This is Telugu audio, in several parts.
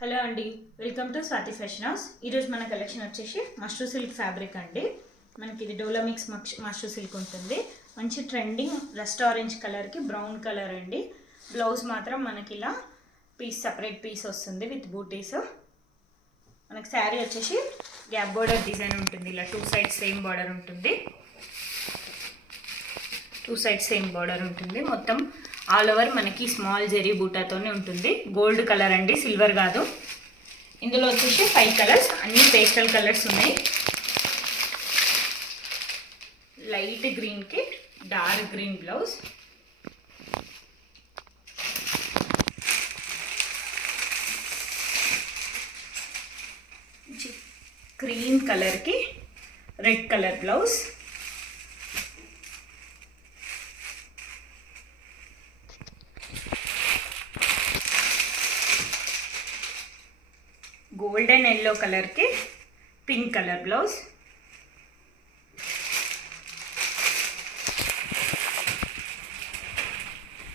హలో అండి, welcome to Swathi fashion house. ఈరోజు మన కలెక్షన్ వచ్చేసి మష్రూ సిల్క్ ఫ్యాబ్రిక్ అండి. మనకి ఇది డోలా మిక్స్ మష్రూ సిల్క్ ఉంటుంది. మంచి ట్రెండింగ్ రస్ట్ ఆరెంజ్ కలర్కి బ్రౌన్ కలర్ అండి. బ్లౌజ్ మాత్రం మనకి ఇలా సపరేట్ పీస్ వస్తుంది విత్ బూటీస్. మనకి శారీ వచ్చేసి గ్యాప్ బోర్డర్ డిజైన్ ఉంటుంది. ఇలా టూ సైడ్స్ సేమ్ బార్డర్ ఉంటుంది. మొత్తం ఆల్ ఓవర్ మనకి స్మాల్ జెరీ బూటాతోనే ఉంటుంది. గోల్డ్ కలర్ అండి, సిల్వర్ కాదు. ఇందులో వచ్చేసి 5 కలర్స్, అన్ని పేస్టల్ కలర్స్ ఉన్నాయి. లైట్ గ్రీన్కి డార్క్ గ్రీన్ బ్లౌజ్, క్రీమ్ కలర్కి red colour blouse, golden yellow కలర్కి పింక్ కలర్ బ్లౌజ్,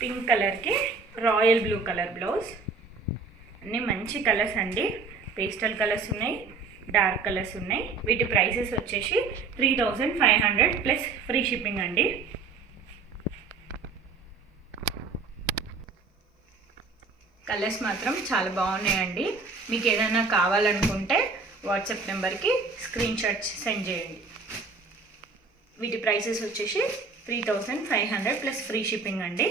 పింక్ కలర్కి రాయల్ బ్లూ కలర్ బ్లౌజ్. అన్నీ మంచి కలర్స్ అండి. పేస్టల్ కలర్స్ ఉన్నాయి, డార్క్ కలర్స్ ఉన్నాయి. వీటి ప్రైసెస్ వచ్చేసి 3500 ప్లస్ ఫ్రీ షిప్పింగ్ అండి. కలర్స్ మాత్రం చాలా బాగున్నాయండి. మీకు ఏదైనా కావాలనుకుంటే వాట్సాప్ నెంబర్కి స్క్రీన్ షాట్స్ సెండ్ చేయండి. వీటి ప్రైసెస్ వచ్చేసి 3500 ప్లస్ ఫ్రీ షిప్పింగ్ అండి.